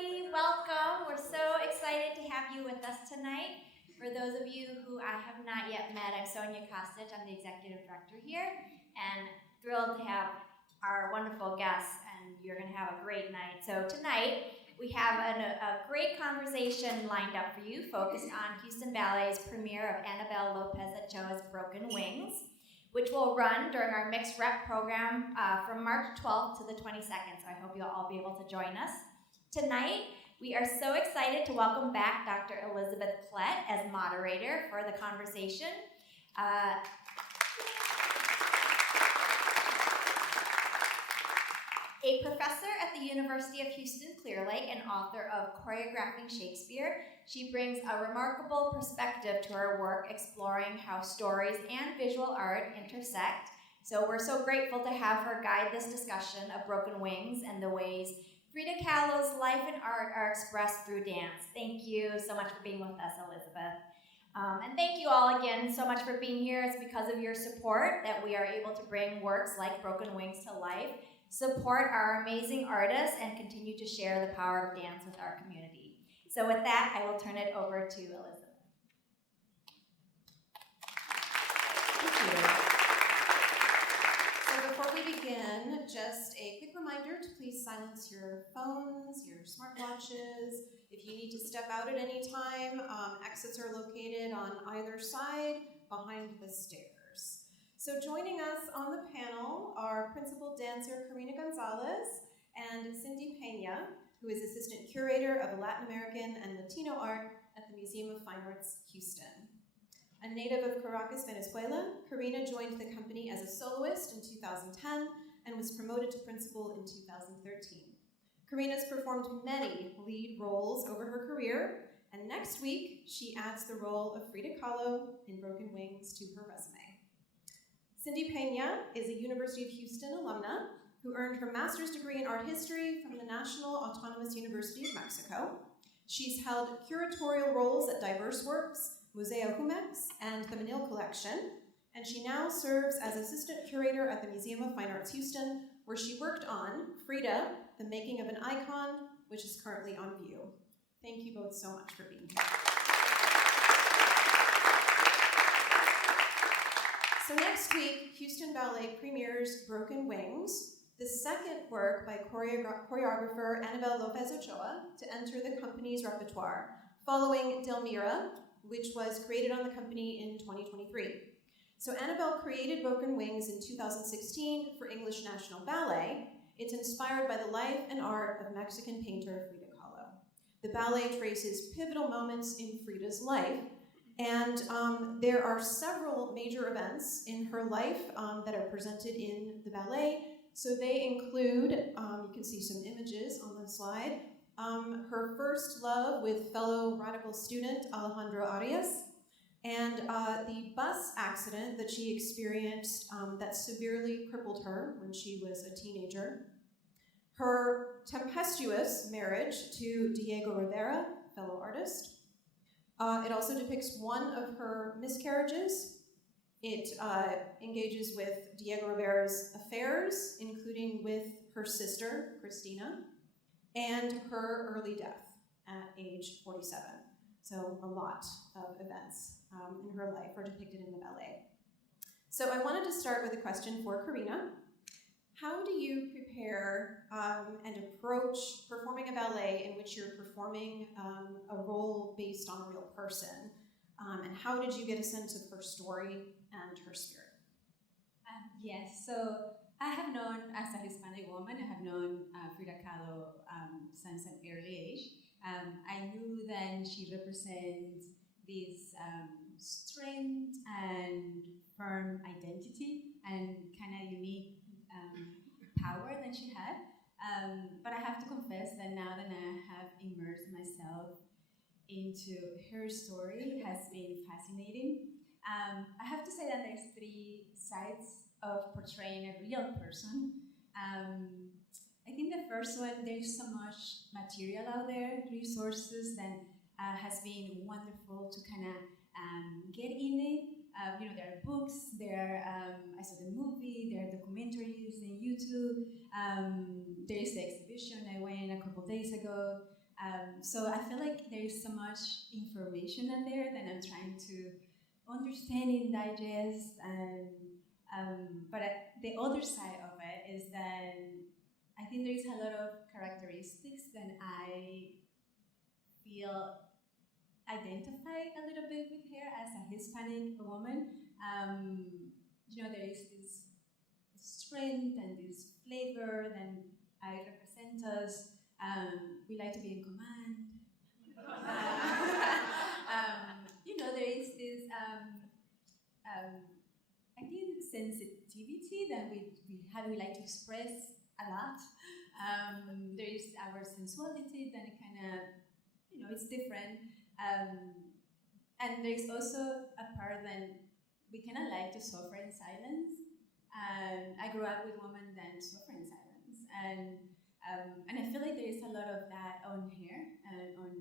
everybody. Welcome. We're so excited to have you with us tonight. For those of you who I have not yet met, I'm Sonia Kostic. I'm the executive director here, and thrilled to have our wonderful guests, and you're going to have a great night. So tonight, we have a great conversation lined up for you, focused on Houston Ballet's premiere of Annabelle Lopez Ochoa's Broken Wings, which will run during our mixed rep program from March 12th to the 22nd. So I hope you'll all be able to join us. Tonight, we are so excited to welcome back Dr. Elizabeth Klett as moderator for the conversation. A professor at the University of Houston Clear Lake and author of Choreographing Shakespeare, she brings a remarkable perspective to her work, exploring how stories and visual art intersect. So we're so grateful to have her guide this discussion of Broken Wings and the ways Frida Kahlo's life and art are expressed through dance. Thank you so much for being with us, Elizabeth. And thank you all again so much for being here. It's because of your support that we are able to bring works like Broken Wings to life, support our amazing artists, and continue to share the power of dance with our community. So with that, I will turn it over to Elizabeth. Thank you. So before we begin, just a quick reminder to please silence your phones, your smartwatches. If you need to step out at any time, exits are located on either side behind the stairs. So joining us on the panel are Principal Dancer Karina González and Cindy Peña, who is Assistant Curator of Latin American and Latino Art at the Museum of Fine Arts, Houston. A native of Caracas, Venezuela, Karina joined the company as a soloist in 2010 and was promoted to principal in 2013. Karina's performed many lead roles over her career, and next week she adds the role of Frida Kahlo in Broken Wings to her resume. Cindy Peña is a University of Houston alumna who earned her master's degree in art history from the National Autonomous University of Mexico. She's held curatorial roles at diverse works, Museo Jumex, and the Menil Collection, and she now serves as assistant curator at the Museum of Fine Arts Houston, where she worked on Frida, the Making of an Icon, which is currently on view. Thank you both so much for being here. So next week, Houston Ballet premieres Broken Wings, the second work by choreographer Annabelle Lopez Ochoa to enter the company's repertoire, following Delmira, which was created on the company in 2023. So Annabelle created Broken Wings in 2016 for English National Ballet. It's inspired by the life and art of Mexican painter Frida Kahlo. The ballet traces pivotal moments in Frida's life, and there are several major events in her life that are presented in the ballet. So they include, you can see some images on the slide, her first love with fellow radical student Alejandro Arias, and the bus accident that she experienced that severely crippled her when she was a teenager, her tempestuous marriage to Diego Rivera, fellow artist. It also depicts one of her miscarriages. It engages with Diego Rivera's affairs, including with her sister, Cristina, and her early death at age 47. So a lot of events in her life are depicted in the ballet. So I wanted to start with a question for Karina. How do you prepare and approach performing a ballet in which you're performing a role based on a real person? And how did you get a sense of her story and her spirit? Yes, so I have known, as a Hispanic woman, I have known Frida Kahlo since an early age. I knew that she represents this strength and firm identity and kind of unique power that she had. But I have to confess that now that I have immersed myself into her story, it has been fascinating. I have to say that there's three sides of portraying a real person. I think the first one, there's so much material out there, resources that has been wonderful to kind of get in it. There are books, I saw the movie, there are documentaries on YouTube, there is the exhibition I went a couple days ago. So I feel like there is so much information in there that I'm trying to understand and digest. But the other side of it is that I think there is a lot of characteristics that I feel identify a little bit with her as a Hispanic woman. There is this strength and this flavor that I represent us. We like to be in command. There is this, I think, sensitivity that we like to express a lot. There is our sensuality that kind of, it's different. And there's also a part that we kind of like to suffer in silence. I grew up with women that suffer in silence, and I feel like there is a lot of that on here and on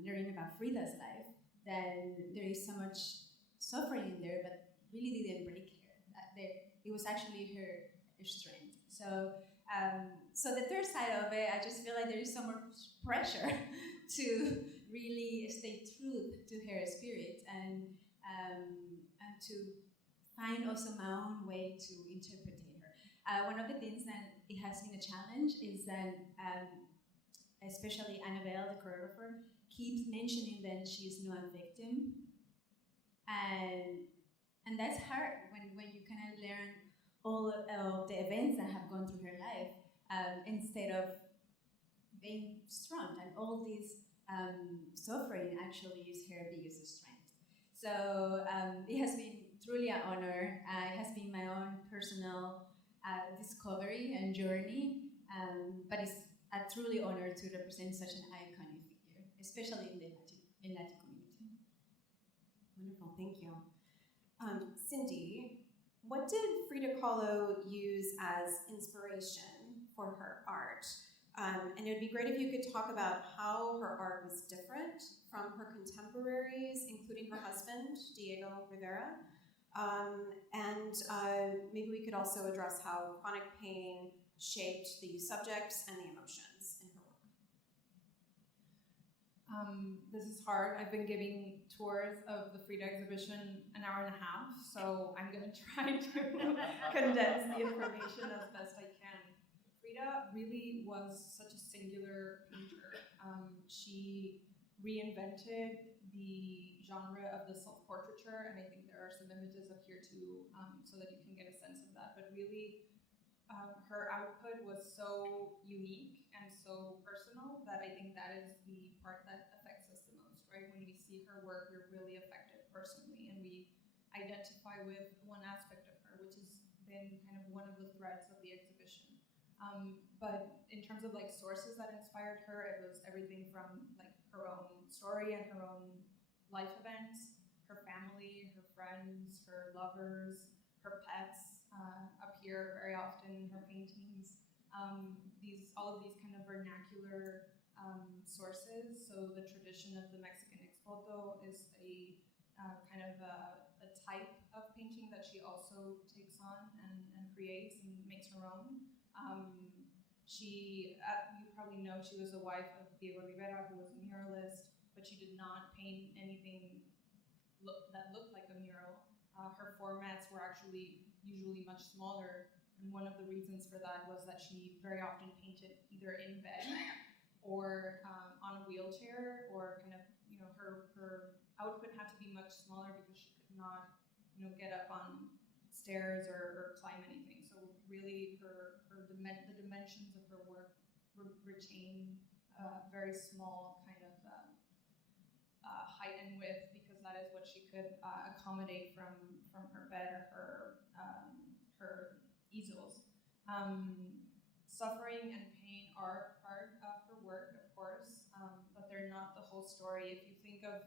learning about Frida's life. That there is so much suffering in there, but really didn't break her. It was actually her strength. So the third side of it, I just feel like there is so much pressure to really stay true to her spirit and to find also my own way to interpret her. One of the things that it has been a challenge is that, especially Annabelle, the choreographer, keeps mentioning that she is not a victim, and that's hard when you kind of learn all of the events that have gone through her life, instead of being strong, and all this suffering actually is her biggest strength. So it has been truly an honor. It has been my own personal discovery and journey, but it's a truly honor to represent such an iconic figure, especially in the Latin community. Wonderful, thank you. Cindy, what did Frida Kahlo use as inspiration for her art? And it would be great if you could talk about how her art was different from her contemporaries, including her husband, Diego Rivera. And maybe we could also address how chronic pain shaped the subjects and the emotions in her work. This is hard. I've been giving tours of the Frida exhibition an hour and a half, so I'm going to try to condense the information as best I can. Frida really was such a singular painter. She reinvented the genre of the self-portraiture, and I think there are some images up here too, so that you can get a sense of that. But really, her output was so unique and so personal that I think that is the part that affects us the most, right? When we see her work, we're really affected personally, and we identify with one aspect of her, which has been kind of one of the threads of the exhibition. But in terms of like sources that inspired her, it was everything from like her own story and her own life events, her family, her friends, her lovers, her pets appear very often in her paintings. All of these kind of vernacular sources. So the tradition of the Mexican expoto is a kind of a type of painting that she also takes on and creates and makes her own. You probably know she was the wife of Diego Rivera, who was a muralist, but she did not paint anything that looked like a mural. Her formats were actually usually much smaller, and one of the reasons for that was that she very often painted either in bed or on a wheelchair, or kind of, her output had to be much smaller because she could not, get up on stairs or climb anything. So really, the dimensions of her work retain very small kind of height and width, because that is what she could accommodate from her bed or her easels. Suffering and pain are part of her work, of course, but they're not the whole story. If you think of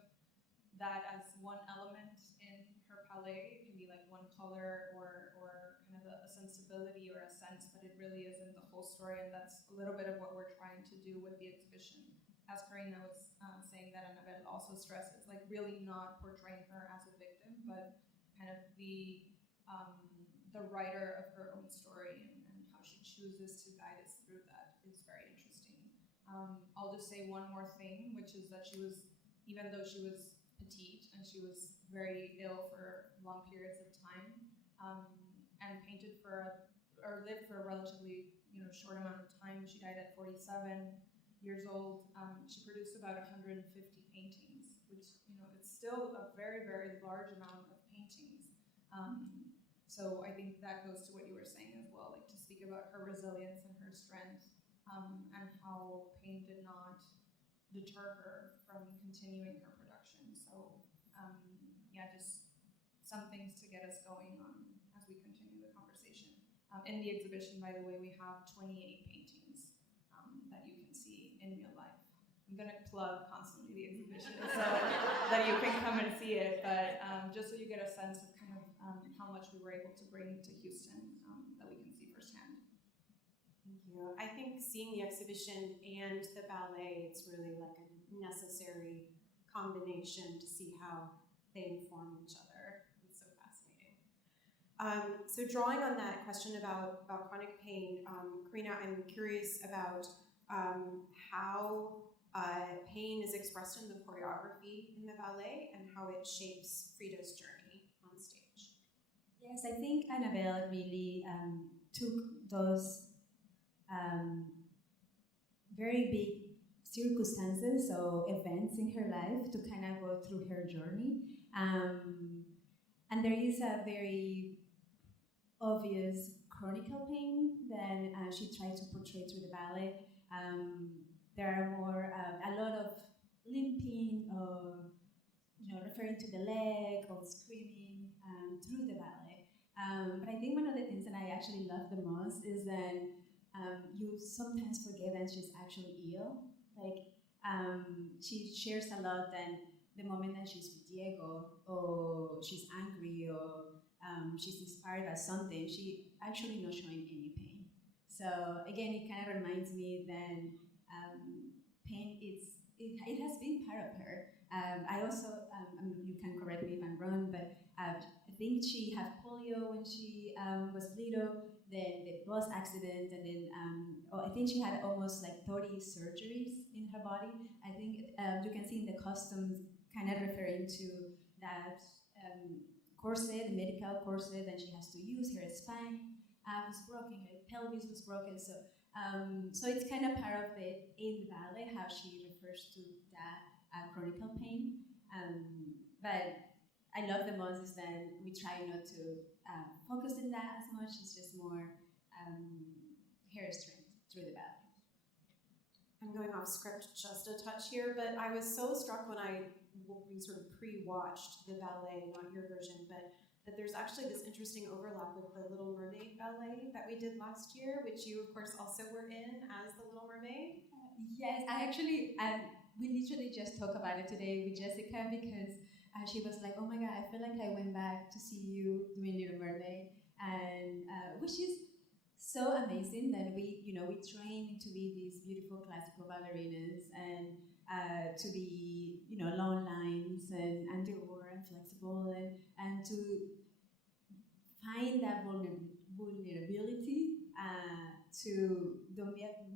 that as one element in her palette, it can be like one color or kind of a sensibility or a sense, but it really isn't the whole story, and that's a little bit of what we're trying to do with the exhibition. As Karina was saying, that Annabelle also stresses, like really not portraying her as a victim, but kind of the writer of her own story, and how she chooses to guide us through that is very interesting. I'll just say one more thing, which is that she was, even though she was petite and she was very ill for long periods of time, and painted or lived for a relatively short amount of time. She died at 47 years old. She produced about 150 paintings, which it's still a very, very large amount of paintings. So I think that goes to what you were saying as well, like to speak about her resilience and her strength, and how pain did not deter her from continuing her production. So yeah, just some things to get us going on as we continue the conversation. In the exhibition, by the way, we have 28 paintings that you can see in real life. I'm going to plug constantly the exhibition so that you can come and see it, but just so you get a sense of kind of how much we were able to bring to Houston that we can see firsthand. Thank you. I think seeing the exhibition and the ballet, it's really like a necessary combination to see how they inform each other. It's so fascinating. So drawing on that question about chronic pain, Karina, I'm curious about how pain is expressed in the choreography in the ballet and how it shapes Frida's journey on stage. Yes, I think Annabelle really took those very big circumstances or events in her life to kind of go through her journey. And there is a very obvious chronicle pain that she tried to portray through the ballet. There are more, a lot of limping or, referring to the leg or screaming through the ballet. But I think one of the things that I actually love the most is that you sometimes forget that she's actually ill. Like, she shares a lot that the moment that she's with Diego, or she's angry, or she's inspired by something, she actually not showing any pain. So again, it kind of reminds me that pain it has been part of her. I also, you can correct me if I'm wrong, but I think she had polio when she was little, then the bus accident, and then I think she had almost like 30 surgeries in her body. I think you can see in the costumes kind of referring to that corset, the medical corset that she has to use. Her spine was broken, her pelvis was broken, so it's kind of part of it in the ballet, how she refers to that chronicle pain. But I love the most is that we try not to focus on that as much. It's just more hair strength through the ballet. I'm going off script just a touch here, but I was so struck when we sort of pre-watched the ballet, not your version, but that there's actually this interesting overlap with the Little Mermaid ballet that we did last year, which you, of course, also were in as the Little Mermaid. Yes, I actually, we literally just talked about it today with Jessica because she was like, oh my God, I feel like I went back to see you doing Little Mermaid, and which is so amazing that we train to be these beautiful classical ballerinas and to be, long lines and underwater and flexible and to find that vulnerability, to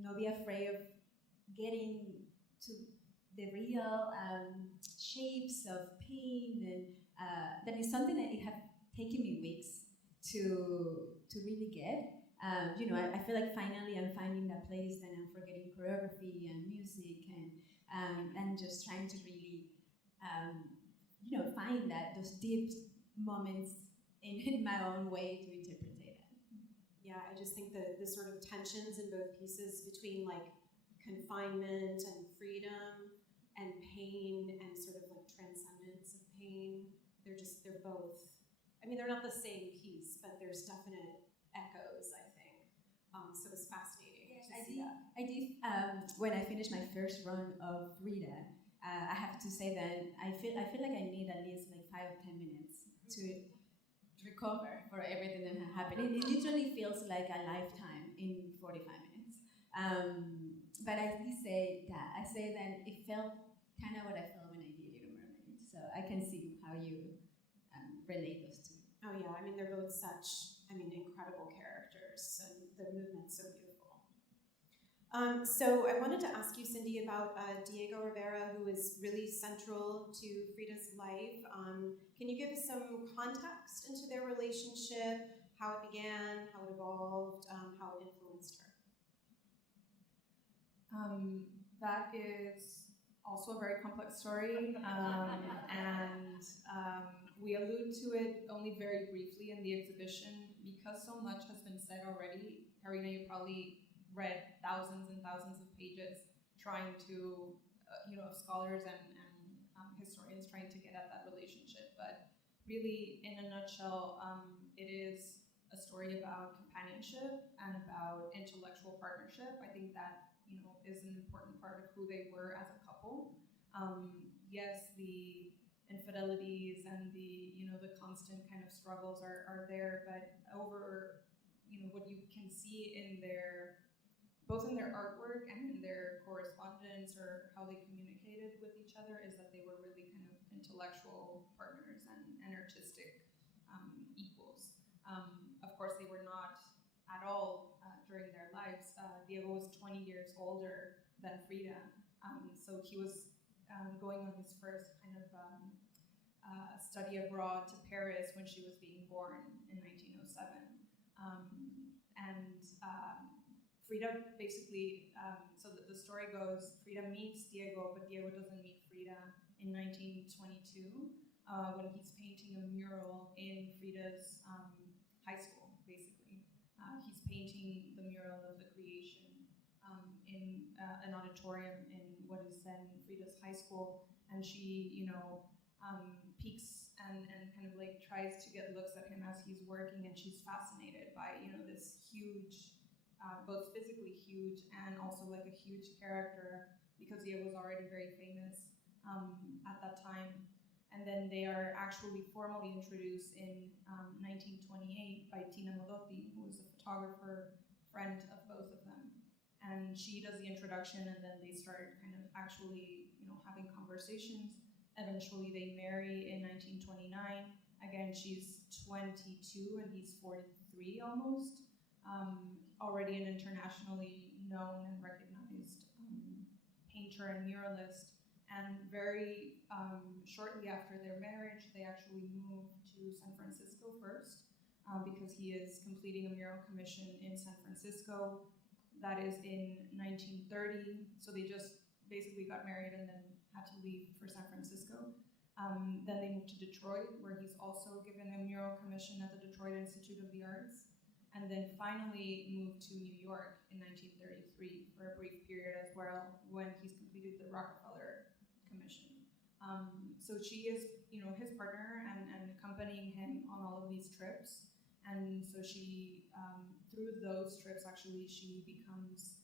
not be afraid of getting to the real shapes of pain, and that is something that it has taken me weeks to really get. I feel like finally I'm finding that place that I'm forgetting choreography and music and just trying to really find those deep moments in my own way to interpret it. Yeah, I just think the sort of tensions in both pieces between like confinement and freedom and pain and sort of like transcendence of pain, they're both, I mean, they're not the same piece, but there's definite echoes, I think. So it's fascinating to see that. I did, when I finished my first run of Frida, I have to say that I feel like I need at least like 5 or 10 minutes to recover for everything that happened. It literally feels like a lifetime in 45 minutes. But I did say that. I say that it felt kind of what I felt when I did Little Mermaid. So I can see how you relate those two. Oh yeah, I mean, they're both such, incredible characters, and the movement's so beautiful. So I wanted to ask you, Cindy, about Diego Rivera, who is really central to Frida's life. Can you give us some context into their relationship, how it began, how it evolved, how it influenced her? That is also a very complex story, and we allude to it only very briefly in the exhibition because so much has been said already. Karina, you probably read thousands and thousands of pages trying to, of scholars and historians trying to get at that relationship. But really, in a nutshell, it is a story about companionship and about intellectual partnership. I think that is an important part of who they were as a couple. Yes, the infidelities and the constant kind of struggles are there, but over what you can see in both in their artwork and in their correspondence or how they communicated with each other is that they were really kind of intellectual partners and artistic equals. Of course, they were not at all during their lives. Diego was 20 years older than Frida, so he was going on his first kind of study abroad to Paris when she was being born in 1907. Frida basically, so the story goes, Frida meets Diego, but Diego doesn't meet Frida in 1922 when he's painting a mural in Frida's high school, basically. He's painting the mural of the creation in an auditorium in what is then Frida's high school, and she, peeks and kind of like tries to get looks at him as he's working, and she's fascinated by, this huge, both physically huge and also like a huge character, because Diego was already very famous at that time. And then they are actually formally introduced in 1928 by Tina Modotti, who was a photographer friend of both of them. And she does the introduction, and then they start kind of actually, having conversations. Eventually they marry in 1929. Again, she's 22 and he's 43 almost. Already an internationally known and recognized painter and muralist. And very shortly after their marriage, they actually moved to San Francisco first because he is completing a mural commission in San Francisco. That is in 1930. So they just basically got married and then had to leave for San Francisco. Then they moved to Detroit, where he's also given a mural commission at the Detroit Institute of the Arts. And then finally moved to New York in 1933 for a brief period as well, when he's completed the Rockefeller Commission. So she is, his partner and accompanying him on all of these trips. And so she, through those trips, actually, she becomes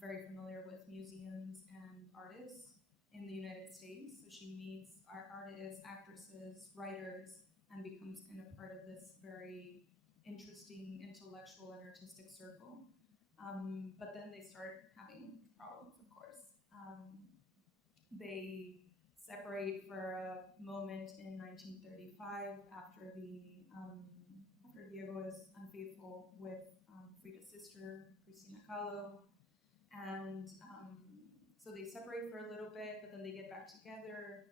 very familiar with museums and artists in the United States. So she meets artists, actresses, writers, and becomes kind of part of this very interesting intellectual and artistic circle. But then they start having problems, of course. They separate for a moment in 1935 after Diego is unfaithful with Frida's sister, Frida Kahlo. And so they separate for a little bit, but then they get back together,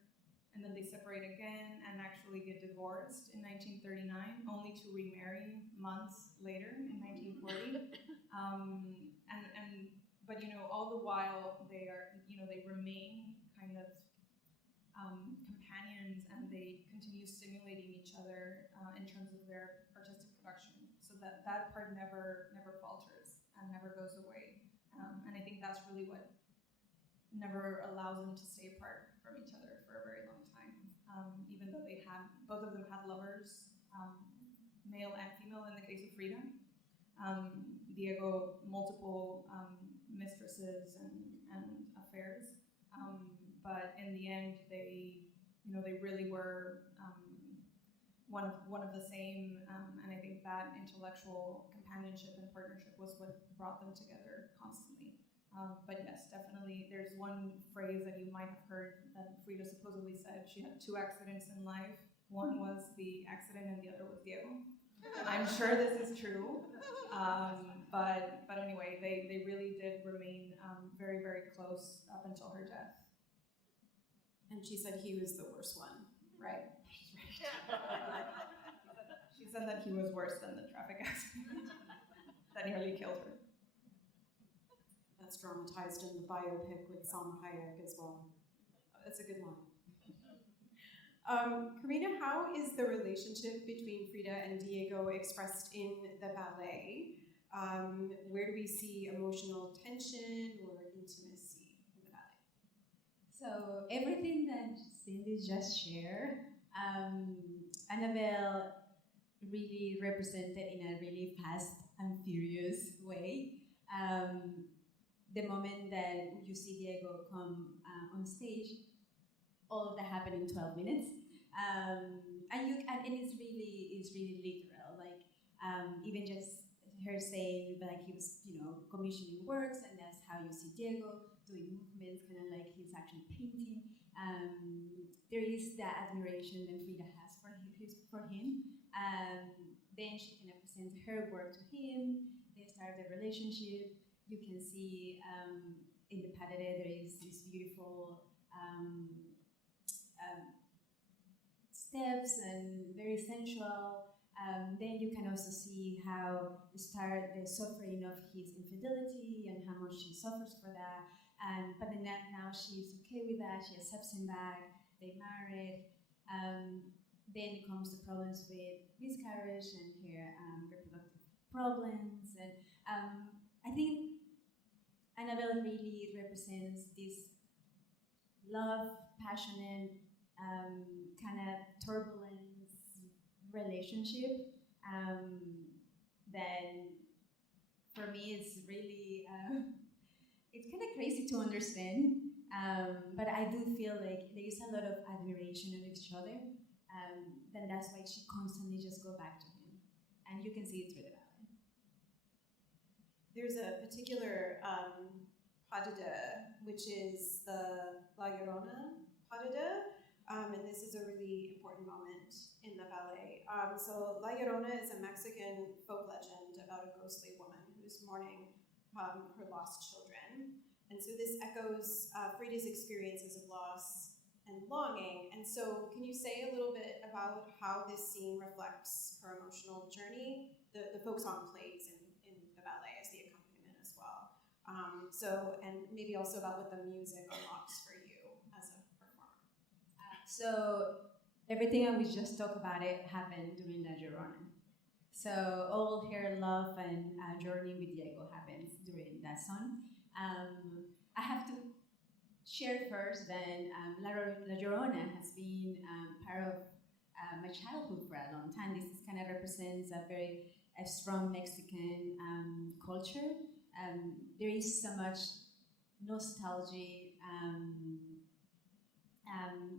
and then they separate again and actually get divorced in 1939, only to remarry months later in 1940. But all the while they are, they remain kind of companions, and they continue stimulating each other in terms of their artistic production. So that part never falters and never goes away. And I think that's really what never allows them to stay apart from each other for a very long time. Even though both of them had lovers, male and female in the case of Frida. Diego, multiple mistresses and affairs. But in the end, they really were one of the same, and I think that intellectual companionship and partnership was what brought them together constantly. But yes, definitely, there's one phrase that you might have heard that Frida supposedly said. She had two accidents in life. One was the accident and the other was Diego. I'm sure this is true. But anyway, they really did remain very, very close up until her death. And she said he was the worst one. Right. She said that he was worse than the traffic accident that nearly killed her. That's dramatized in the biopic with Salma Hayek as well. That's a good line. Karina, how is the relationship between Frida and Diego expressed in the ballet? Where do we see emotional tension or intimacy in the ballet? So everything that Cindy just shared, Annabelle really represented in a really fast and furious way. The moment that you see Diego come on stage, all of that happened in 12 minutes, and it's really literal. Like even just her saying like he was commissioning works, and that's how you see Diego doing movements, kind of like he's actually painting. There is that admiration that Frida has for him. Then she kind of presents her work to him. They start the relationship. You can see in the pas de deux there is this beautiful steps and very sensual. Then you can also see how the suffering of his infidelity and how much she suffers for that. But then now she's okay with that. She accepts him back. They married. Then comes the problems with miscarriage and her reproductive problems. And I think Annabelle really represents this love, passionate, kind of turbulence relationship. Then for me, it's really it's kind of crazy to understand. But I do feel like there is a lot of admiration of each other. Then that's why she constantly just go back to him, and you can see it through the ballet. There's a particular pas de deux, which is the La Llorona pas de deux, and this is a really important moment in the ballet. So La Llorona is a Mexican folk legend about a ghostly woman who's mourning her lost children. And so this echoes Frida's experiences of loss and longing. And so can you say a little bit about how this scene reflects her emotional journey? The folk song plays in the ballet as the accompaniment as well. And maybe also about what the music unlocks for you as a performer. So everything I was just talk about it happened during La Llorona. So all her love and journey with Diego happens during that song. I have to share first that La Llorona has been part of my childhood for a long time. This kind of represents a strong Mexican culture. There is so much nostalgia,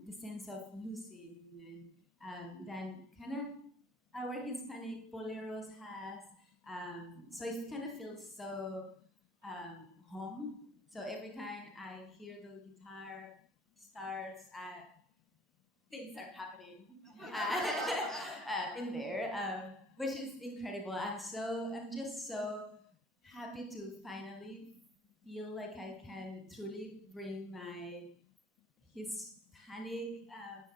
the sense of losing, that kind of our Hispanic boleros has. So it kind of feels so home. So every time I hear the guitar starts, things are happening in there, which is incredible. I'm just so happy to finally feel like I can truly bring my Hispanic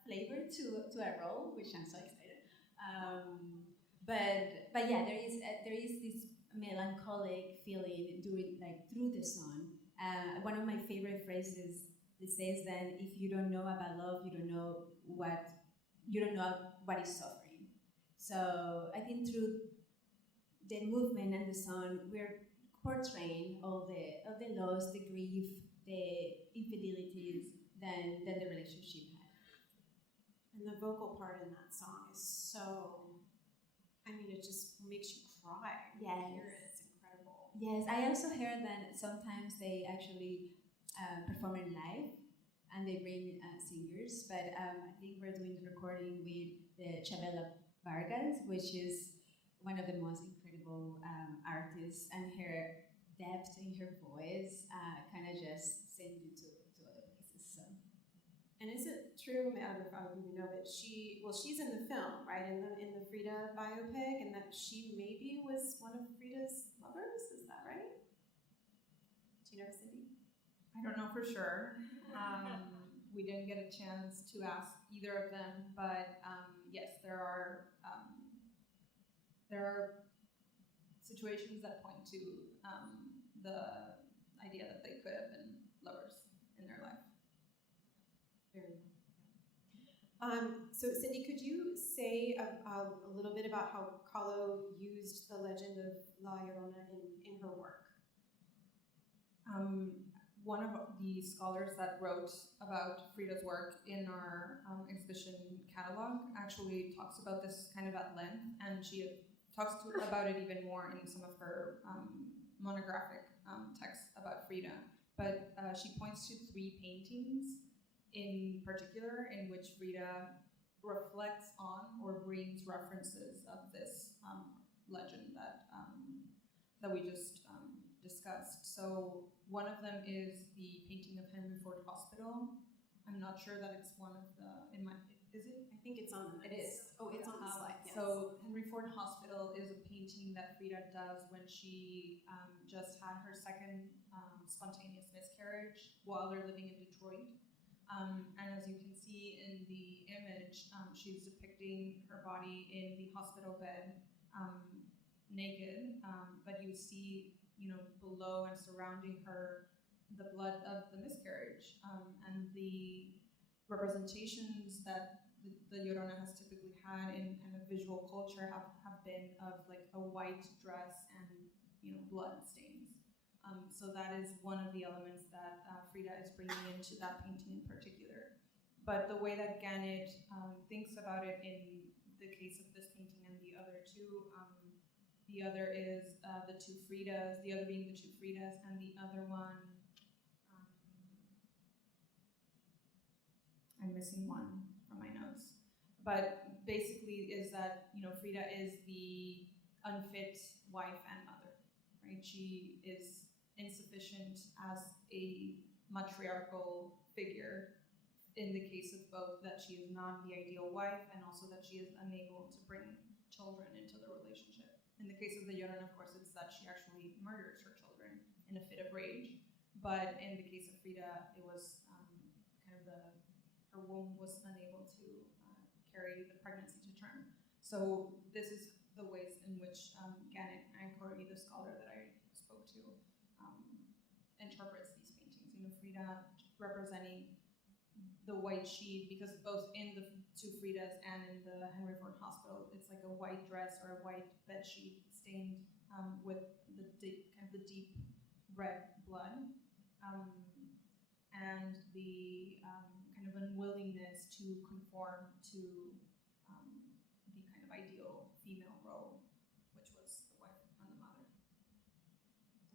flavor to a role, which I'm so excited. But yeah, there is this melancholic feeling through the song. One of my favorite phrases that says that if you don't know about love, you don't know what is suffering. So I think through the movement and the song, we're portraying all the loss, the grief, the infidelities that the relationship had. And the vocal part in that song is so, it just makes you cry. Yes. You hear it, it's incredible. Yes, I also heard that sometimes they actually perform it live and they bring singers, but I think we're doing the recording with the Chabela Vargas, which is one of the most incredible artists, and her depth in her voice kind of just send you to other places. So. And is it true? I don't know if I would even know, but she's in the film, right? In the Frida biopic, and that she maybe was one of Frida's lovers. Is that right? Do you know, Cindy? I don't know for sure. We didn't get a chance to ask either of them, but yes, there are situations that point to the idea that they could have been lovers in their life. Very well. So Cindy, could you say a little bit about how Kahlo used the legend of La Llorona in her work? One of the scholars that wrote about Frida's work in our exhibition catalog actually talks about this kind of at length, and she talks about it even more in some of her monographic texts about Frida. But she points to 3 paintings in particular in which Frida reflects on or brings references of this legend that we just discussed. So one of them is the painting of Henry Ford Hospital. I'm not sure that it's one of the, is it? I think it's on the It is. Oh, it's on the slide, yes. So Henry Ford Hospital is a painting that Frida does when she just had her second spontaneous miscarriage while they're living in Detroit. And as you can see in the image, she's depicting her body in the hospital bed, naked, but you see, below and surrounding her, the blood of the miscarriage, and the representations that the Llorona has typically had in kind of visual culture have been of like a white dress and blood stains. So that is one of the elements that Frida is bringing into that painting in particular. But the way that Gannett thinks about it in the case of this painting and the other two, the other is the 2 Fridas, the other being the 2 Fridas, and the other one, I'm missing one from my notes. But basically is that, Frida is the unfit wife and mother, right? She is insufficient as a matriarchal figure in the case of both that she is not the ideal wife and also that she is unable to bring children into the relationship. In the case of the Llorona, of course, it's that she actually murders her children in a fit of rage. But in the case of Frida, it was her womb was unable to carry the pregnancy to term. So this is the ways in which Gannett and Corey, the scholar that I spoke to, interprets these paintings. Frida representing the white sheet, because both in the 2 Fridas and in the Henry Ford Hospital, it's like a white dress or a white bed sheet stained with the deep red blood, and the kind of unwillingness to conform to the kind of ideal female role, which was the wife and the mother.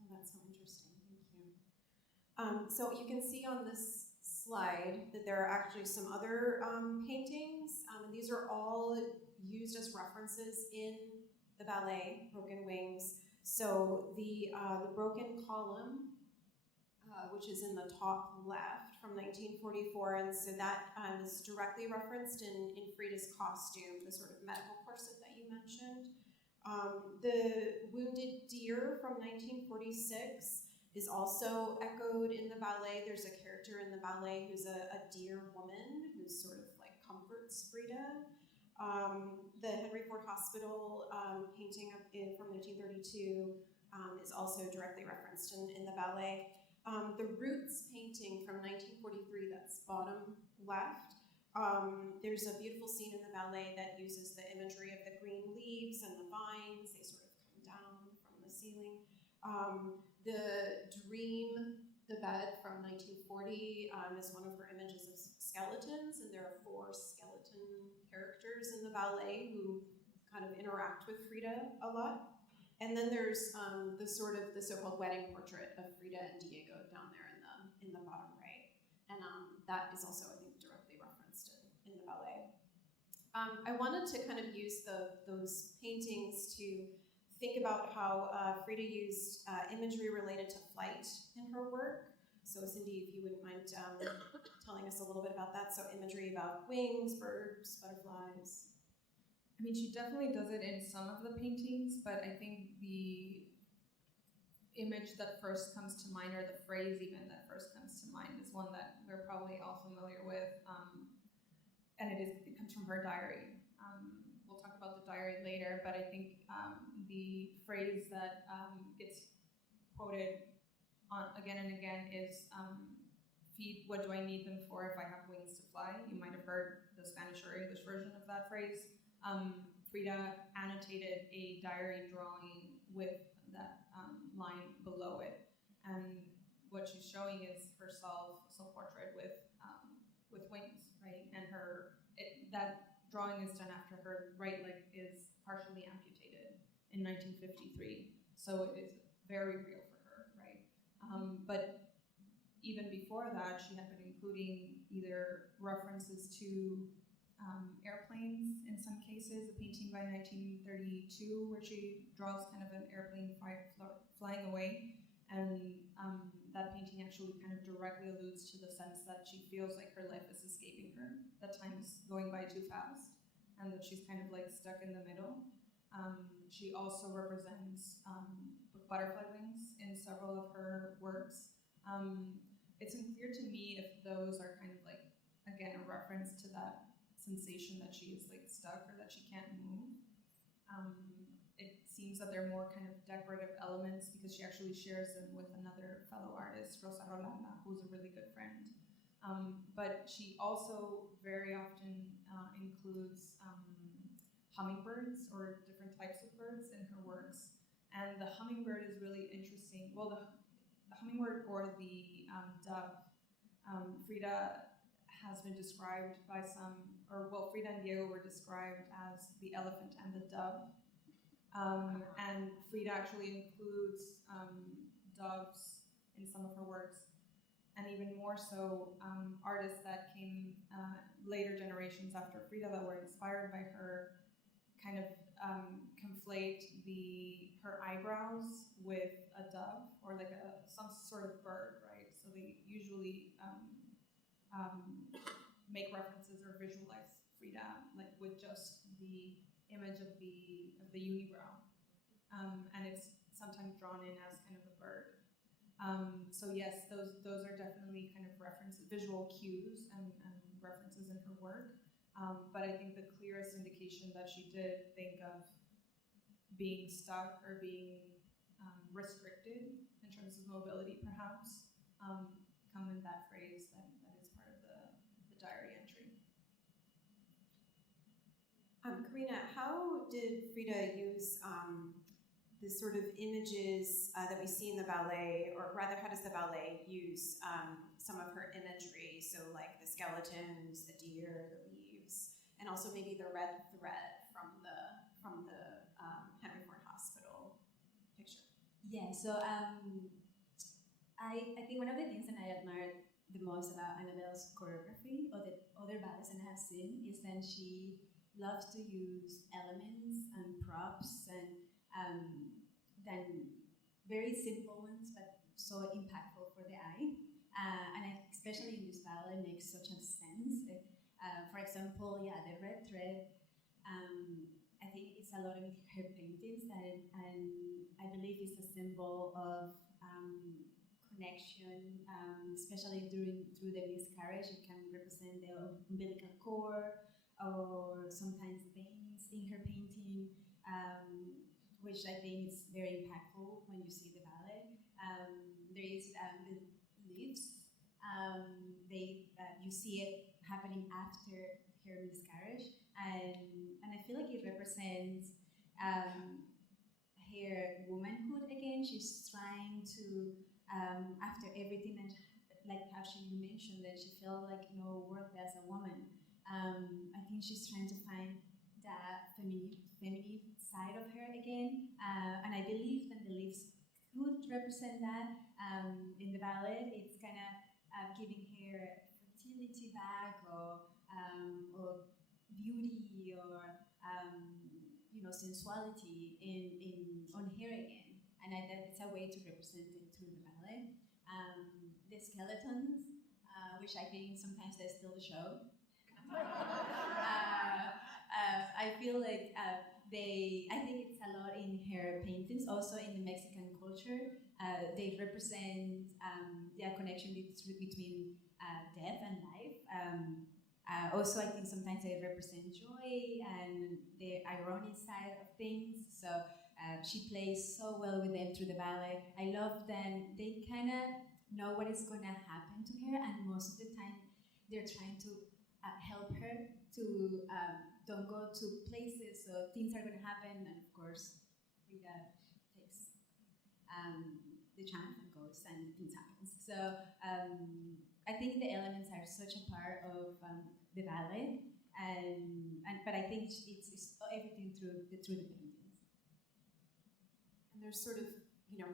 Oh, that's so interesting. Thank you. So you can see on this slide that there are actually some other paintings. And these are all used as references in the ballet, Broken Wings. So the Broken Column, which is in the top left from 1944, and so that is directly referenced in Frida's costume, the sort of medical corset that you mentioned. The Wounded Deer from 1946 is also echoed in the ballet. There's a character in the ballet who's a deer woman who sort of like comforts Frida. The Henry Ford Hospital painting from 1932 is also directly referenced in the ballet. The Roots painting from 1943, that's bottom left, there's a beautiful scene in the ballet that uses the imagery of the green leaves and the vines. They sort of come down from the ceiling. The Dream, the bed from 1940 is one of her images of skeletons, and there are 4 skeleton characters in the ballet who kind of interact with Frida a lot. And then there's the so-called wedding portrait of Frida and Diego down there in the bottom right, and that is also, I think, directly referenced in the ballet. I wanted to kind of use those paintings to think about how Frida used imagery related to flight in her work. So Cindy, if you wouldn't mind telling us a little bit about that. So imagery about wings, birds, butterflies. I mean, she definitely does it in some of the paintings, but I think the image that first comes to mind, or the phrase even that first comes to mind, is one that we're probably all familiar with, and it comes from her diary. We'll talk about the diary later, but I think the phrase that gets quoted again and again is, feet, what do I need them for if I have wings to fly? You might have heard the Spanish or English version of that phrase. Frida annotated a diary drawing with that line below it, and what she's showing is herself, self-portrait with wings, right? And that drawing is done after her right leg is partially amputated in 1953, so it is very real for her, right? But even before that, she had been including either references to airplanes in some cases, a painting by 1932 where she draws kind of an airplane flying away, and that painting actually kind of directly alludes to the sense that she feels like her life is escaping her, that time is going by too fast, and that she's kind of like stuck in the middle. She also represents butterfly wings in several of her works. It's unclear to me if those are kind of like, again, a reference to that sensation that she is like stuck or that she can't move. It seems that they're more kind of decorative elements because she actually shares them with another fellow artist, Rosa Rolanda, who's a really good friend. But she also very often includes hummingbirds or different types of birds in her works. And the hummingbird is really interesting. Well, the hummingbird or the dove, Frida has been described by some, Frida and Diego were described as the elephant and the dove. And Frida actually includes doves in some of her works, and even more so, artists that came later generations after Frida that were inspired by her kind of conflate her eyebrows with a dove or like some sort of bird, right? So they usually make references or visualize Frida like with just the image of the unibrow, and it's sometimes drawn in as kind of a bird. So yes, those are definitely kind of references, visual cues and references in her work. But I think the clearest indication that she did think of being stuck or being restricted in terms of mobility, perhaps, come in that phrase that is part of the diary entry. Karina, how did Frida use the sort of images that we see in the ballet, or rather, how does the ballet use some of her imagery? So like the skeletons, the deer, the leaves, and also maybe the red thread from the Henry Ford Hospital picture. Yeah, so I think one of the things that I admire the most about Annabelle's choreography, or the other ballets that I have seen, is that she loves to use elements and props and then very simple ones, but so impactful for the eye. And especially in this ballet, makes such a sense. For example, the red thread, I think it's a lot of her paintings, and I believe it's a symbol of connection, especially through the miscarriage. It can represent the umbilical cord, or sometimes veins in her painting, which I think is very impactful when you see the ballet. There is the leaves. You see it happening after her miscarriage, and I feel like it represents her womanhood again. She's trying to, after everything, and like how you mentioned that she felt like no worth as a woman. I think she's trying to find that feminine side of her again, and I believe that the leaves could represent that. In the ballet, it's kind of giving her fertility back, or beauty, or sensuality on her again, and that it's a way to represent it through the ballet. the skeletons, which I think sometimes they steal the show. I feel like I think it's a lot in her paintings, also in the Mexican culture. They represent their connection between death and life. Also, I think sometimes they represent joy and the ironic side of things. So she plays so well with them through the ballet. I love them. They kind of know what is going to happen to her, and most of the time they're trying to help her to don't go to places, so things are going to happen, and of course Frida takes the chance and goes and things happen. So I think the elements are such a part of the ballet, but I think it's everything through the paintings. And there's sort of,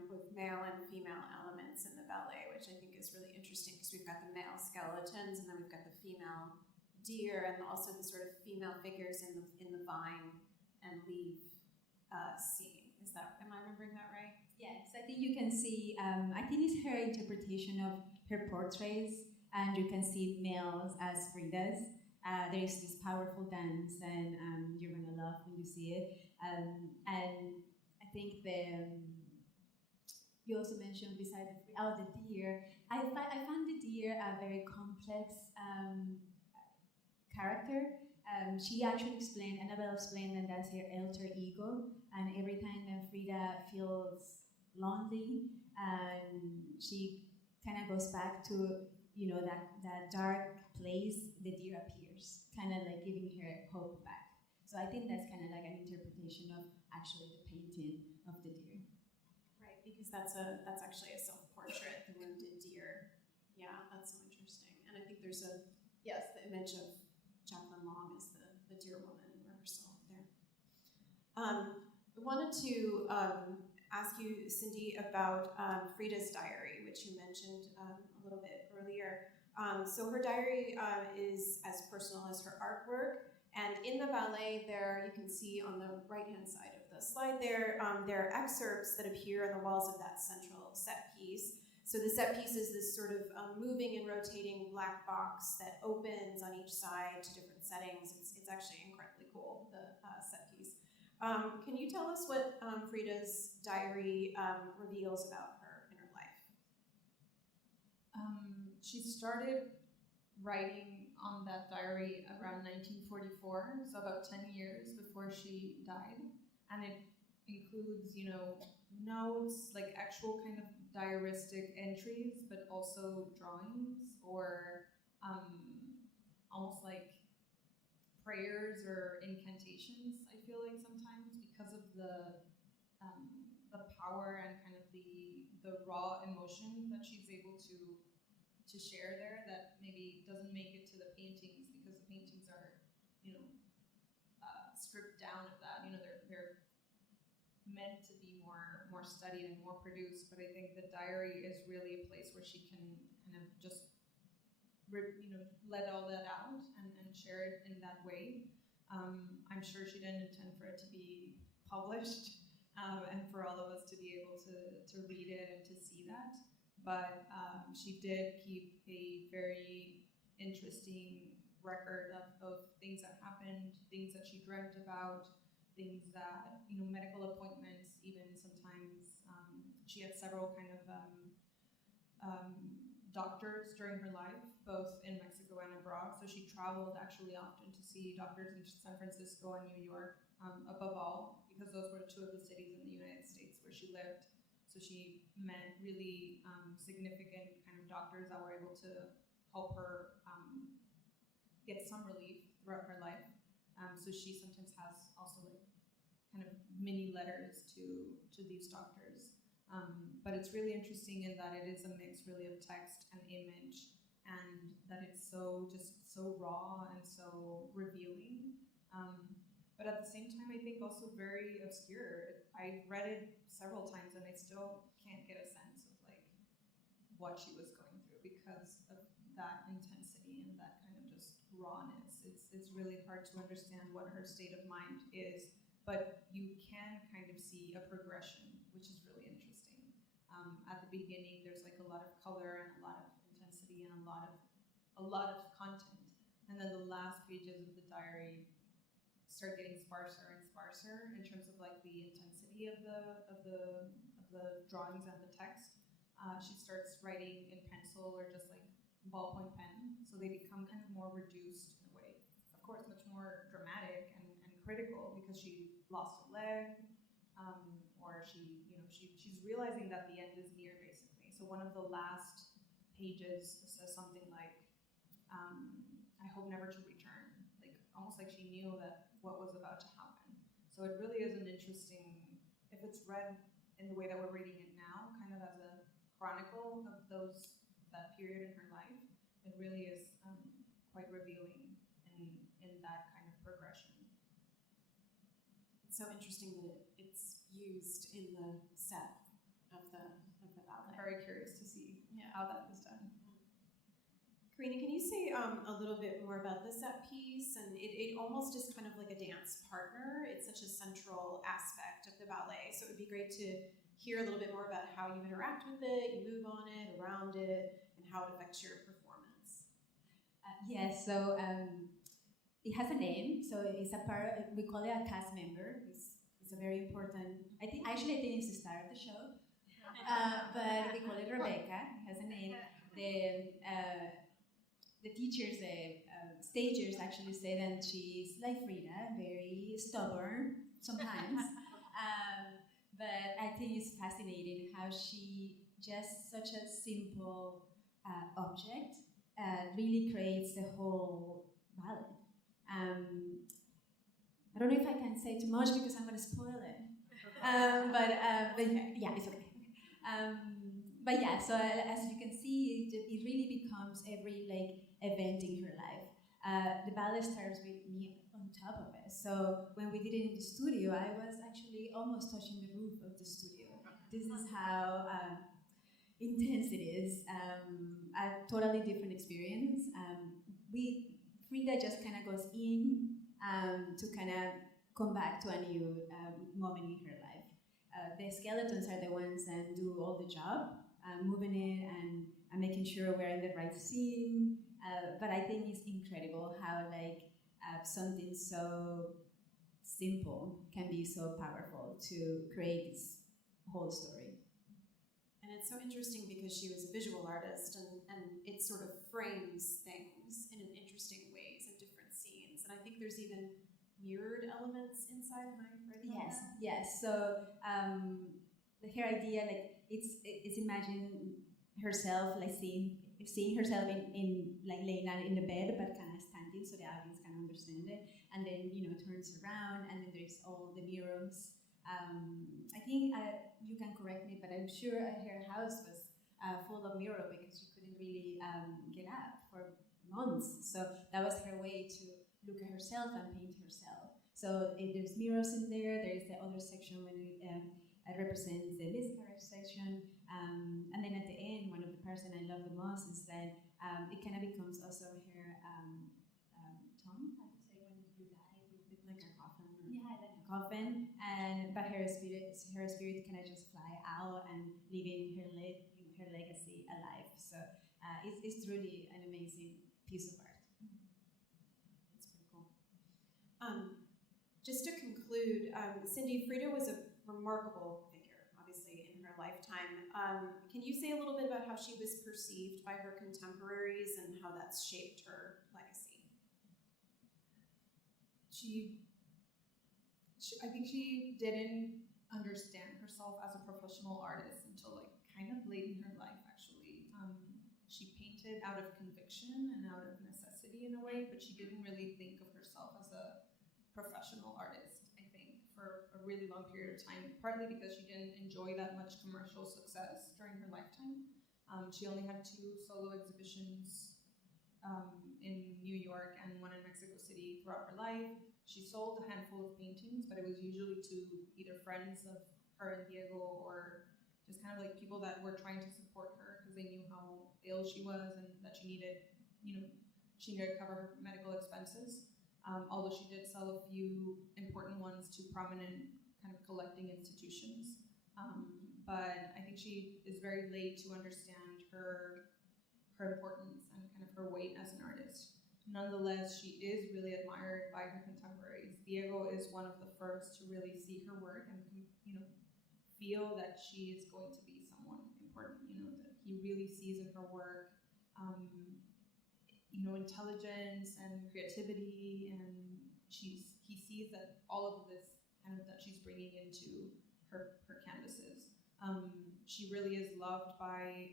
both male and female elements in the ballet, which I think is really interesting because we've got the male skeletons and then we've got the female deer, and also the sort of female figures in the vine and leaf scene. Am I remembering that right? Yes, I think you can see, I think it's her interpretation of her portraits, and you can see males as Fridas. There is this powerful dance, and you're gonna love when you see it. And I think you also mentioned beside the deer. I found the deer a very complex character. She actually Annabelle explained that that's her alter ego, and every time that Frida feels lonely, and she kind of goes back to that dark place, the deer appears, kind of like giving her hope back. So I think that's kind of like an interpretation of actually the painting of the deer. Right, because that's actually a self-portrait, the wounded deer. Yeah, that's so interesting. And I think there's the image of Jacqueline Long as the deer woman in rehearsal there. I wanted to ask you, Cindy, about Frida's diary, which you mentioned a little bit earlier. So her diary is as personal as her artwork, and in the ballet there, you can see on the right-hand side of the slide there are excerpts that appear on the walls of that central set piece. So the set piece is this sort of moving and rotating black box that opens on each side to different settings. It's actually incredibly cool, the set piece. Can you tell us what Frida's diary reveals about her inner life? She started writing on that diary around 1944, so about 10 years before she died. And it includes, notes, like actual kind of diaristic entries, but also drawings or almost like prayers or incantations, I feel like sometimes, because of the power and kind of the raw emotion that she's able to share there, that maybe doesn't make it to the paintings, because the paintings are, stripped down of that. They're meant to be more studied and more produced, but I think the diary is really a place where she can kind of just let all that out and share it in that way. I'm sure she didn't intend for it to be published and for all of us to be able to read it and to see that, but she did keep a very interesting record of things that happened, things that she dreamt about, things that, medical appointments, even sometimes. She had several kind of doctors during her life, both in Mexico and abroad. So she traveled actually often to see doctors in San Francisco and New York, above all, because those were two of the cities in the United States where she lived. So she met really significant kind of doctors that were able to help her get some relief throughout her life. So she sometimes has also like kind of mini letters to these doctors. But it's really interesting in that it is a mix really of text and image, and that it's so raw and so revealing. But at the same time, I think also very obscure. I've read it several times and I still can't get a sense of like what she was going through because of that intensity and that kind of just rawness. It's really hard to understand what her state of mind is, but you can kind of see a progression, which is really interesting. At the beginning, there's like a lot of color and a lot of intensity and a lot of content. And then the last pages of the diary start getting sparser and sparser in terms of like the intensity of the drawings and the text. She starts writing in pencil or just like ballpoint pen, so they become kind of more reduced in a way. Of course, much more dramatic and critical because she lost a leg, or she's realizing that the end is near, basically. So one of the last pages says something like, "I hope never to return," like almost like she knew that what was about to happen. So it really is an interesting, if it's read in the way that we're reading it now, kind of as a chronicle of that period in her life, it really is quite revealing in that kind of progression. It's so interesting that it's used in the set of the ballet. I'm very curious to see how that is done. Karina, can you say a little bit more about the set piece? And it almost is kind of like a dance partner. It's such a central aspect of the ballet. So it would be great to hear a little bit more about how you interact with it, you move on it, around it, and how it affects your performance. Yes, so it has a name. So it's a part, we call it a cast member. It's a very important, I think it's the star of the show. But we call it Rebecca. It has a name. The teachers, the stagers actually say that she's like Frida, very stubborn sometimes. But I think it's fascinating how she, just such a simple object, really creates the whole ballet. I don't know if I can say too much because I'm going to spoil it. But yeah, it's okay. But yeah, so as you can see, it really becomes every event in her life. The ballet starts with me on top of it. So when we did it in the studio, I was actually almost touching the roof of the studio. This is how intense it is. A totally different experience. Frida just kind of goes in to kind of come back to a new moment in her life. The skeletons are the ones that do all the job, moving it and making sure we're in the right scene. But I think it's incredible how something so simple can be so powerful to create this whole story. And it's so interesting because she was a visual artist and it sort of frames things in an interesting ways in different scenes. And I think there's even mirrored elements inside. Am I right about that? Yes. So her idea, it's imagine herself seeing herself in laying out in the bed, but kind of standing so the audience can understand it, and then turns around, and then there's all the mirrors. I think you can correct me, but I'm sure her house was full of mirror because she couldn't really get up for months. So that was her way to look at herself and paint herself. So there's mirrors in there. There's the other section when it represents the miscarriage section. And then at the end, one of the parts that I love the most is that it kind of becomes also her tomb, how to say when you die, Like a coffin. yeah, like a coffin. But her spirit kind of just fly out and leaving her legacy alive. So it's truly an amazing piece of art. That's pretty cool. Just to conclude, Cindy, Frida was a remarkable figure, obviously, in her lifetime. Can you say a little bit about how she was perceived by her contemporaries and how that's shaped her legacy? I think she didn't understand herself as a professional artist until kind of late in her life, actually. She painted out of conviction and out of necessity in a way, but she didn't really think of herself as a professional artist, I think, for a really long period of time, partly because she didn't enjoy that much commercial success during her lifetime. She only had 2 solo exhibitions in New York and one in Mexico City throughout her life. She sold a handful of paintings, but it was usually to either friends of her and Diego or just kind of people that were trying to support her because they knew how ill she was and that she needed to cover her medical expenses. Although she did sell a few important ones to prominent kind of collecting institutions. but I think she is very late to understand her importance and kind of her weight as an artist. Nonetheless, she is really admired by her contemporaries. Diego is one of the first to really see her work and, feel that she is going to be someone important. That he really sees in her work, intelligence and creativity, and he sees that all of this kind of that she's bringing into her canvases. She really is loved by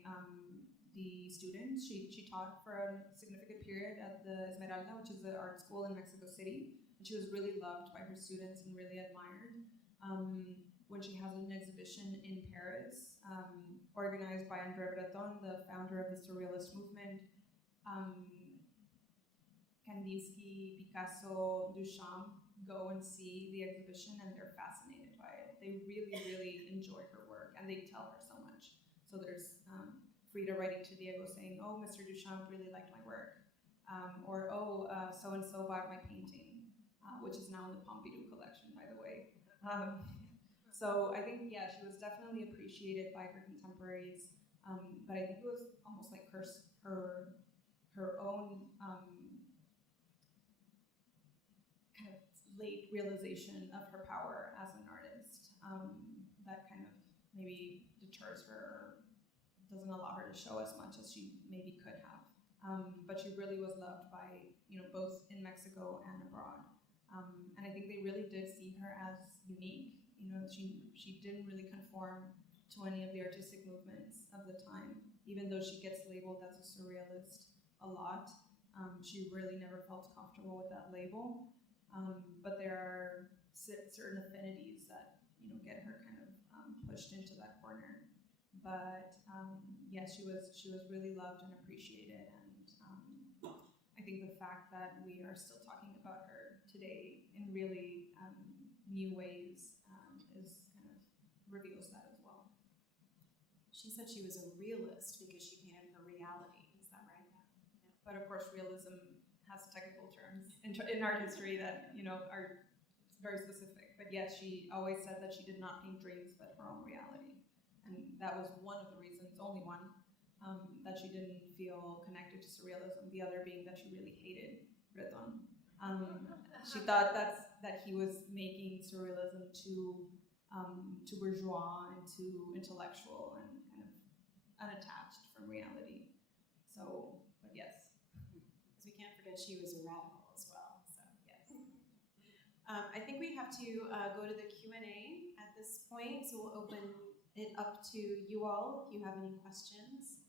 the students. She taught for a significant period at the Esmeralda, which is the art school in Mexico City, and she was really loved by her students and really admired. When she has an exhibition in Paris, organized by André Breton, the founder of the Surrealist movement, Kandinsky, Picasso, Duchamp go and see the exhibition and they're fascinated by it. They really, really enjoy her work and they tell her so much. So there's Frida writing to Diego saying, "Oh, Mr. Duchamp really liked my work," or "Oh, so-and-so bought my painting," which is now in the Pompidou collection, by the way. So I think, she was definitely appreciated by her contemporaries, but I think it was almost like her own kind of late realization of her power as an artist that kind of maybe deters her, doesn't allow her to show as much as she maybe could have. But she really was loved by, both in Mexico and abroad. And I think they really did see her as unique. She didn't really conform to any of the artistic movements of the time, even though she gets labeled as a surrealist a lot. She really never felt comfortable with that label. But there are certain affinities that get her kind of pushed into that corner. But she was really loved and appreciated, and I think the fact that we are still talking about her today in really new ways is kind of reveals that as well. She said she was a realist because she painted her reality. Is that right? Yeah. But of course, realism has technical terms in art history that are very specific. But yes, she always said that she did not paint dreams, but her own reality, and that was one of the reasons, only one, that she didn't feel connected to surrealism. The other being that she really hated Breton. She thought that he was making surrealism too bourgeois and too intellectual and kind of unattached from reality. So, but yes. Because we can't forget she was a radical as well. So yes. I think we have to go to the Q&A at this point. So we'll open it up to you all if you have any questions.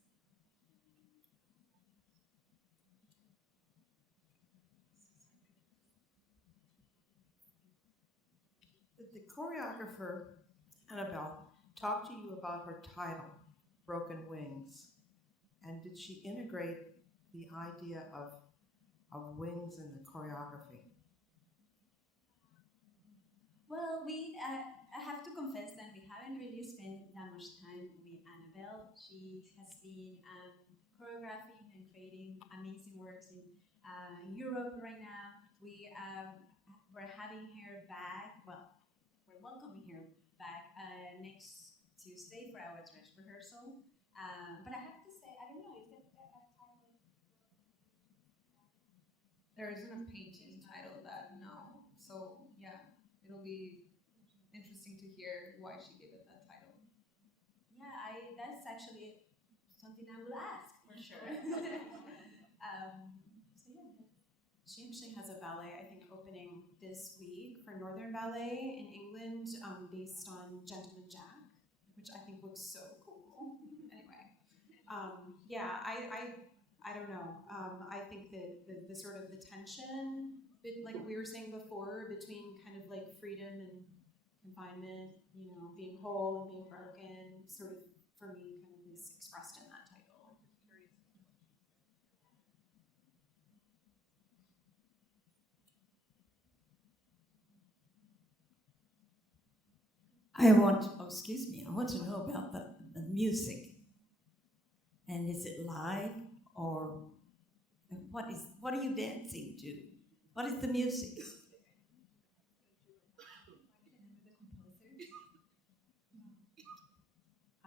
The choreographer, Annabelle, talked to you about her title, Broken Wings, and did she integrate the idea of wings in the choreography? Well, I have to confess that we haven't really spent that much time with Annabelle. She has been choreographing and creating amazing works in Europe right now. We're having her back, well, we're welcoming her back next Tuesday for our dress rehearsal. But I have to say, I don't know, is that a title? There isn't a painting title that, no. So, it'll be interesting to hear why she gave it that title. Yeah, that's actually something I will ask for sure. She actually has a ballet, I think, opening this week for Northern Ballet in England, based on Gentleman Jack, which I think looks so cool. Anyway, I don't know. I think that the sort of the tension, like we were saying before, between kind of like freedom and confinement, being whole and being broken, sort of, for me, kind of is expressed in that title. I want to know about the music. And is it live, or what are you dancing to? What is the music?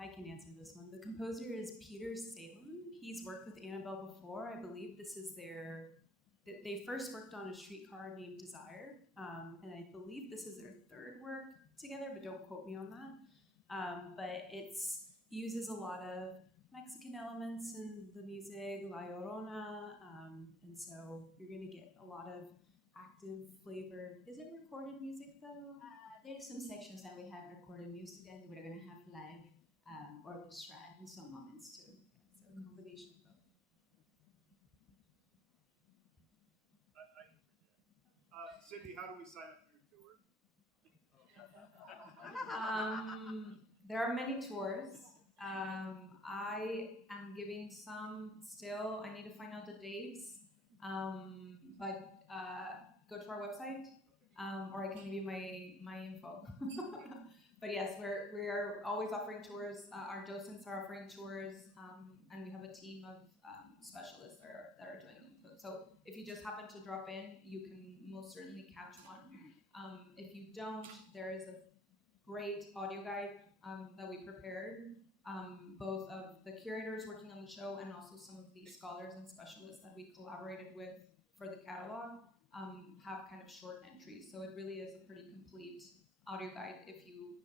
I can answer this one. The composer is Peter Salem. He's worked with Annabelle before. I believe this is they first worked on A Streetcar Named Desire, and I believe this is their third work together, but don't quote me on that. But it uses a lot of Mexican elements in the music, La Llorona, and so you're going to get a lot of active flavor. Is it recorded music though? There's some sections that we have recorded music and we're going to have live orchestra in some moments too. So a combination of both. I can forget. Cindy, how do we sign up for your tour? There are many tours. I am giving some still. I need to find out the dates. But go to our website, or I can give you my info. But yes, we're always offering tours. Our docents are offering tours, and we have a team of specialists that are doing them. So if you just happen to drop in, you can most certainly catch one. If you don't, there is a great audio guide that we prepared. Both of the curators working on the show and also some of the scholars and specialists that we collaborated with for the catalog have kind of short entries. So it really is a pretty complete audio guide if you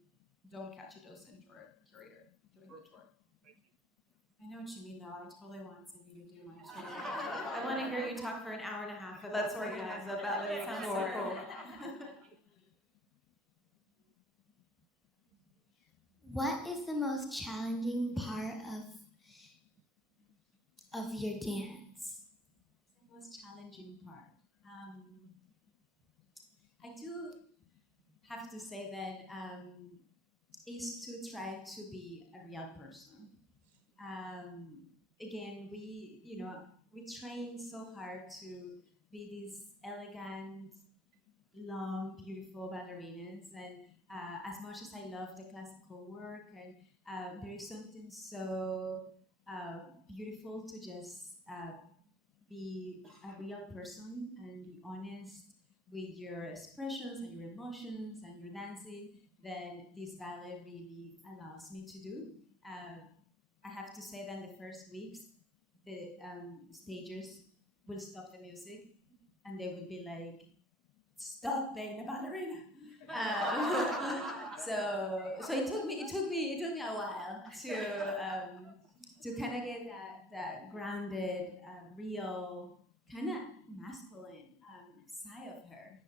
don't catch a docent or a curator doing the tour. Thank you. I know what you mean though. I totally want Cindy to do my tour. I want to hear you talk for an hour and a half about Let's organize a ballet Sounds tour. so cool. What is the most challenging part of your dance? The most challenging part. I do have to say that is to try to be a real person. Again, we train so hard to be these elegant, long, beautiful ballerinas, and as much as I love the classical work, and there is something so beautiful to just be a real person and be honest with your expressions and your emotions and your dancing, then this ballet really allows me to do. I have to say that in the first weeks, the stagers will stop the music and they would be like, "Stop being a ballerina." So it took me a while to kind of get that grounded, real, kind of masculine side of her.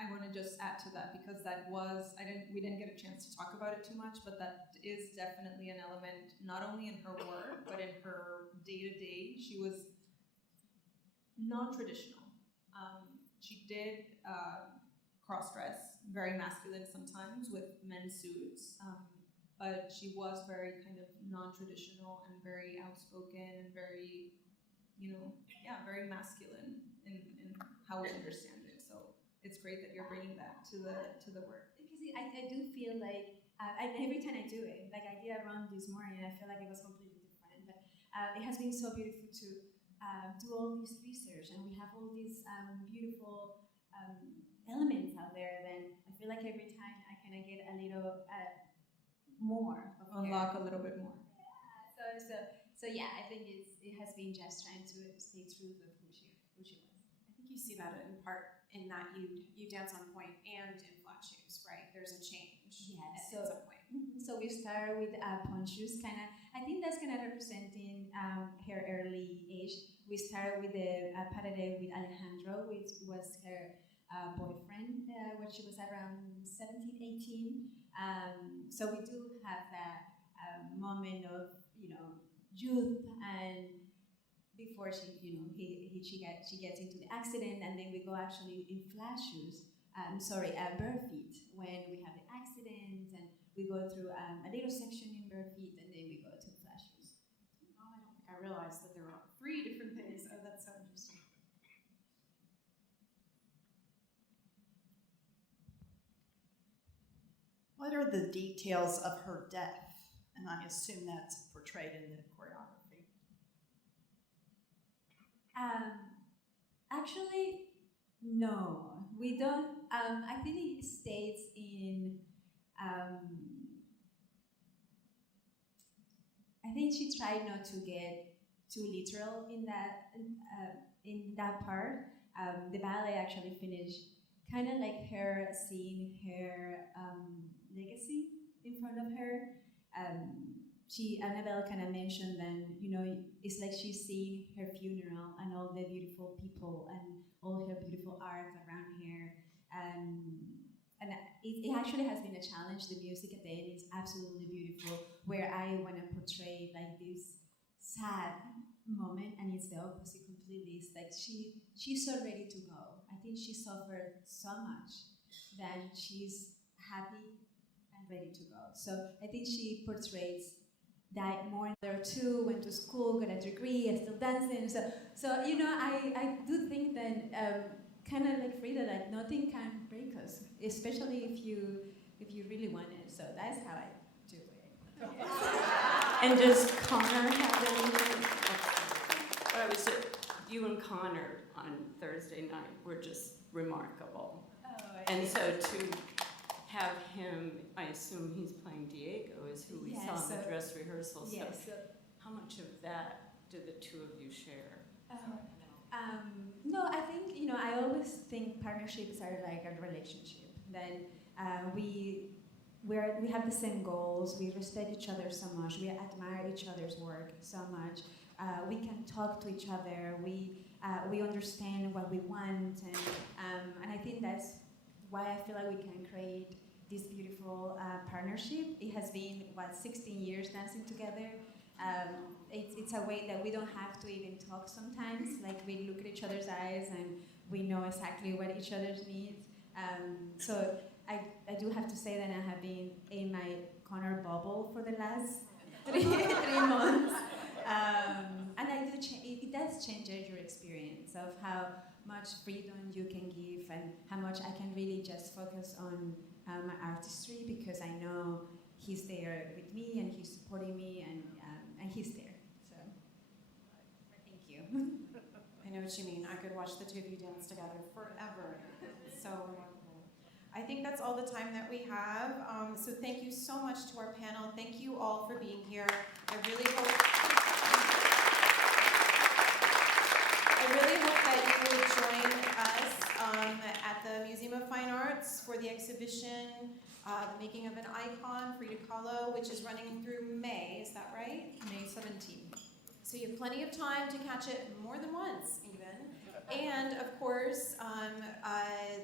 I want to just add to that because we didn't get a chance to talk about it too much, but that is definitely an element not only in her work but in her day-to-day. She was non-traditional. She did cross-dress, very masculine sometimes with men's suits, but she was very kind of non-traditional and very outspoken and very, very masculine in how we understand it. So it's great that you're bringing that to the work. Because I do feel like, every time I do it, like I did a run this morning, I feel like it was completely different, but it has been so beautiful to do all this research, and we have all these beautiful elements out there, then I feel like every time I kind of get a little more of Unlock her. a little bit more. So yeah, I think it has been just trying to stay true of who she was. I think you see that in part in that you dance on point and in flat shoes, right? There's a change at some point. So we start with punch shoes, kind of. I think that's kind of representing her early age. We started with the parade with Alejandro, which was her boyfriend when she was around 17, 18. So we do have that moment of youth, and before she gets into the accident, and then we go actually in flat shoes. Bare feet when we have the accident, and we go through a little section in bare feet, and then we go to flat shoes. Oh, I don't think I realized that there were 3 different things. Oh, that's so interesting. What are the details of her death? And I assume that's portrayed in the choreography. Actually, no, we don't. I think it states in I think she tried not to get too literal in that part. The ballet actually finished kind of like her seeing her legacy in front of her. Annabelle kind of mentioned then, it's like she's seeing her funeral and all the beautiful people and all her beautiful art around her. And it actually has been a challenge. The music at the end is absolutely beautiful, where I want to portray like this sad moment, and it's the opposite completely. It's like she's so ready to go. I think she suffered so much that she's happy and ready to go. So I think she portrays that more. There too, went to school, got a degree, I'm still dancing. So I do think that kind of like Frida, like nothing can break us, especially if you really want it. So that's how I do it. And does Connor have anything? You and Connor on Thursday night were just remarkable. And so to have him, I assume he's playing Diego, is who we saw in the dress rehearsal. Yes. So how much of that do the two of you share? No, I think, I always think partnerships are like a relationship. Then we have the same goals, we respect each other so much, we admire each other's work so much. We can talk to each other, we understand what we want, and I think that's why I feel like we can create this beautiful partnership. It has been, 16 years dancing together. It's a way that we don't have to even talk sometimes. Like, we look at each other's eyes and we know exactly what each other's needs. So I do have to say that I have been in my Connor bubble for the last 3 months. And it does change your experience of how much freedom you can give and how much I can really just focus on my artistry, because I know he's there with me and he's supporting me and he's there. So thank you. I know what you mean. I could watch the two of you dance together forever. It's so remarkable. I think that's all the time that we have. So thank you so much to our panel. Thank you all for being here. I really hope that you will join us at the Museum of Fine Arts for the exhibition, The Making of an Icon, Frida Kahlo, which is running through May. Is that right? May 17th. So you have plenty of time to catch it more than once, even. And of course,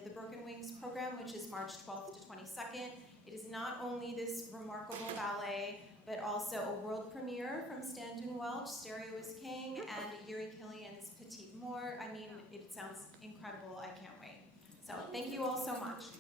the Broken Wings program, which is March 12th to 22nd. It is not only this remarkable ballet, but also a world premiere from Stanton Welch, Stereo is King, and Yuri Killian's Petite Mort. I mean, it sounds incredible. I can't wait. So thank you all so much.